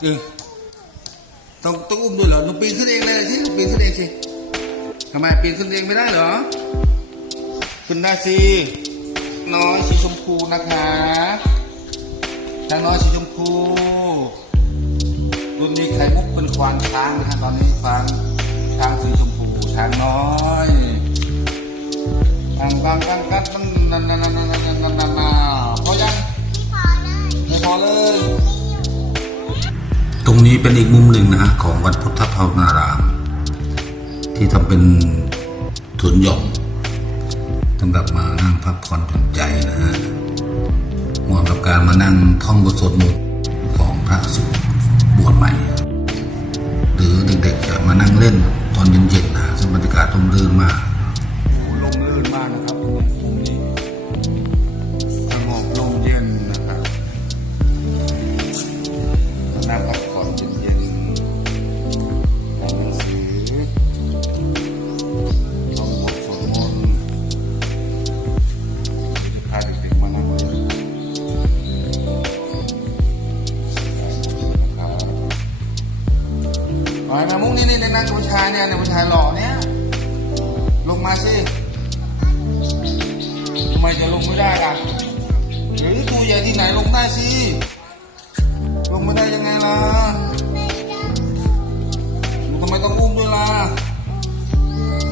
เออต้องต้องอุ้มด้วยเหรอหนูปีนขึ้นเองเลยสิหนูปีนขึ้นเองสิทำไมปีนขึ้นเองไม่ได้เหรอ ขึ้นได้สิน้อยสีชมพูนะคะช้างน้อยสีชมพูรุ่นนี้ไข่มุกเป็นควานช้างนะฮะตอนนี้ควานช้างสีชมพูช้างน้อยกังกังกังกังนั่นนั่นนั่นนั่นนั่นนั่นนั่น รงนี้เป็นอีกมุมหนึ่งนะฮะของวัดพุทธภาวนาราม ที่ทำเป็นสวนหย่อมสำหรับมานั่งพักผ่อนหย่อนใจนะฮะเหมาะกับการมานั่งท่องบทสวดมนต์ของพระสุบว นี่นี่เด็กนั่งกับผู้ชายเนี่ยเนี่ยผู้ชายหล่อเนี่ย ลงมาสิทำไมจะลงไม่ได้ล่ะหรือตัวใหญ่ที่ไหนลงได้สิลงไม่ได้ยังไงล่ะทำไมต้องอุ้มด้วยล่ะ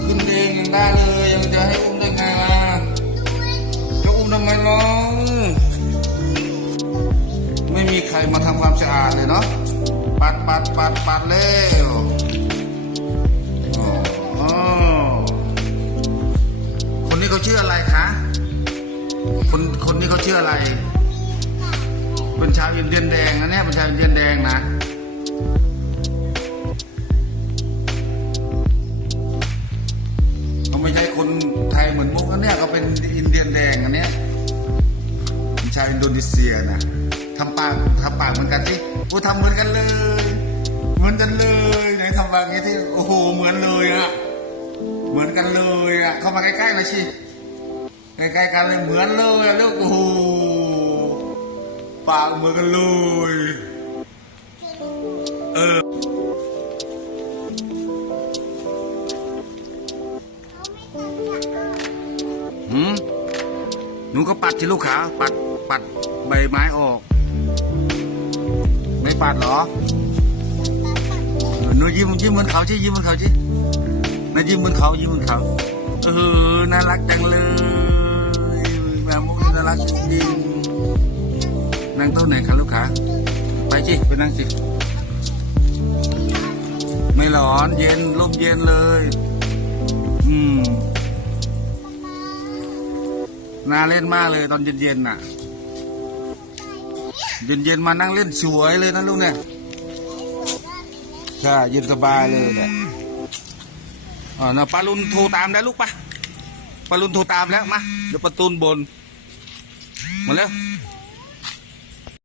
ขึ้นเองยังได้เลยยังจะให้อุ้มได้ไงล่ะจะอุ้มทำไมล่ะไม่มีใครมาทำความสะอาดเลยเนาะปัดปัดปัดปัดเร็ว ชื่ออะไร เป็นชาวอินเดียนแดงนะเนี่ยเป็นชาวอินเดียนแดงนะเขาไม่ใช่คนไทยเหมือนมุกนะเนี่ยเขาเป็นอินเดียนแดงอันเนี้ยเป็นชาวอินโดนีเซียนะทำปากทำปากเหมือนกันสิโอ้ทำเหมือนกันเลย เหมือนกันเลยไหนทำปากอย่างนี้ที่โอ้โหเหมือนเลยอะเหมือนกันเลยอะเข้ามาใกล้ๆหน่อยสิ ใกล้ๆกันเลยเหมือนเลยลูกโอ้โหปากเหมือนกันเลยเออหืมหนูก็ปัดที่ลูกขาปัดปัดใบไม้ออก ไม่ปัดเหรอหนูยิ้มยิ้มบนเขาที่ยิ้มบนเขาที่นายยิ้มบนเขายิ้มบนเขาเออน่ารักจังเลย แมวมุกนี่น่ารักจริงๆนั่งโต๊ะไหนคะลูกค้าไปสิไปนั่งสิไม่ร้อนเย็นลมเย็นเลย อืมน่าเล่นมากเลยตอนเย็นๆน่ะ เย็นๆมานั่งเล่นสวยเลยนะลูกเนี่ยใช่เย็นสบายเลยเนี่ยอ๋อนะปลาลุนโทรตามแล้วลูกปะปลาลุนโทรตามแล้วมาเดี๋ยวประตูนบน มาแล้ว